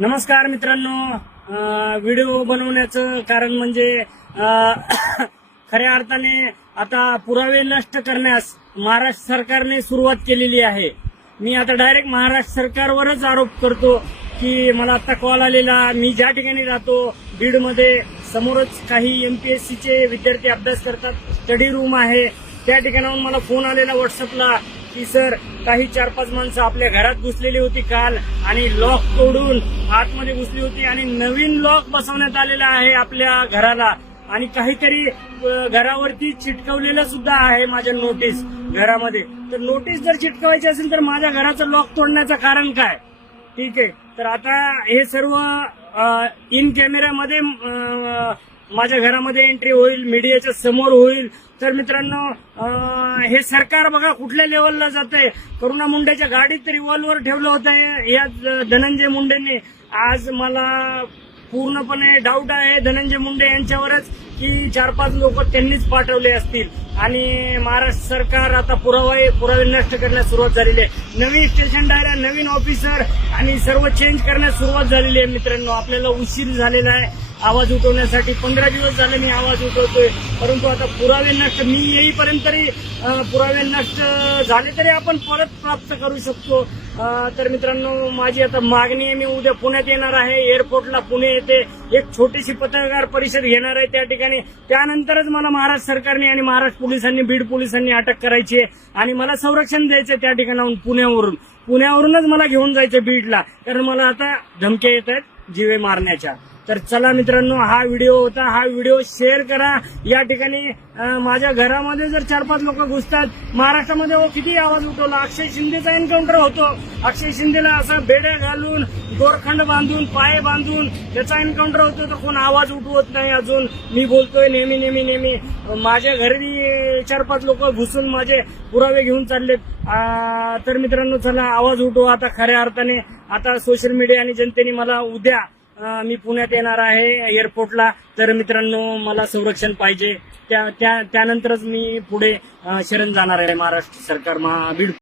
नमस्कार मित्रांनो, व्हिडिओ बनवण्याचं कारण म्हणजे खऱ्या अर्थाने आता पुरावे नष्ट करण्यास महाराष्ट्र सरकारने सुरुवात केलेली आहे। मी आता डायरेक्ट महाराष्ट्र सरकारवरच आरोप करतो की मला आता कॉल आलेला, मी ज्या ठिकाणी राहतो बीडमध्ये समोरच काही एमपीएससीचे विद्यार्थी अभ्यास करतात, स्टडी रूम आहे, त्या ठिकाणाहून मला फोन आलेला व्हॉट्सअपला की सर काही 4-5 माणसं आपल्या घरात घुसलेली होती काल आणि लॉक तोडून आतमध्ये घुसली होती आणि नवीन लॉक बसवण्यात आलेला आहे आपल्या घराला आणि काहीतरी घरावरती चिटकवलेलं सुद्धा आहे माझ्या नोटीस घरामध्ये। तर नोटीस जर चिटकवायची असेल तर माझ्या घराचं लॉक तोडण्याचं कारण काय? ठीक आहे, तर आता हे सर्व इन कॅमेऱ्यामध्ये माझ्या घरामध्ये एंट्री होईल, मीडियाच्या समोर होईल। तर मित्रांनो, हे सरकार बघा कुठल्या लेवलला जातंय। करुणा मुंडेच्या गाडीत रिव्हॉल्वर ठेवलं होतं या धनंजय मुंडेंनी। आज मला पूर्णपणे डाऊट आहे धनंजय मुंडे यांच्यावरच की 4-5 लोक त्यांनीच पाठवले असतील आणि महाराष्ट्र सरकार आता पुरावे नष्ट करण्यास सुरुवात झालेली आहे। नवीन स्टेशन डायरेक्ट, नवीन ऑफिसर आणि सर्व चेंज करण्यास सुरुवात झालेली आहे। मित्रांनो, आपल्याला उशीर झालेला आहे आवाज उठवण्यासाठी। 15 दिवस झाले मी आवाज उठवतोय, परंतु आता पुरावे नष्ट, मी येईपर्यंत तरी पुरावे नष्ट झाले तरी आपण परत प्राप्त करू शकतो। तर मित्रांनो, माझी आता मागणी आहे, मी उद्या पुण्यात येणार आहे, एअरपोर्टला पुणे येथे एक छोटीशी पत्रकार परिषद घेणार आहे त्या ठिकाणी। त्यानंतरच मला महाराष्ट्र सरकारने आणि महाराष्ट्र पोलिसांनी, बीड पोलिसांनी अटक करायची आहे आणि मला संरक्षण द्यायचं त्या ठिकाणाहून पुण्यावरूनच मला घेऊन जायचं बीडला, कारण मला आता धमक्या येत आहेत जीवे मारण्याच्या। तर चला मित्रांनो, हा व्हिडिओ होता, हा व्हिडिओ शेअर करा। या ठिकाणी माझ्या घरामध्ये जर 4-5 लोक घुसतात, महाराष्ट्रामध्ये किती आवाज उठवला, अक्षय शिंदेचा एन्काउंटर होतो, अक्षय शिंदेला असं बेड्या घालून, दोरखंड बांधून, पाय बांधून त्याचा एन्काउंटर होतो, तर कोण आवाज उठवत नाही। अजून मी बोलतोय नेहमी माझ्या घरी 4-5 लोक घुसून माझे पुरावे घेऊन चाललेत। तर मित्रांनो, चला आवाज उठवा आता खऱ्या अर्थाने। आता सोशल मीडिया आणि जनतेने मला उद्या मी पुण्यात येणार आहे एअरपोर्टला, तर मित्रांनो मला संरक्षण पाहिजे। त्यानंतरच मी पुढे शरण जाणार आहे महाराष्ट्र सरकार बीड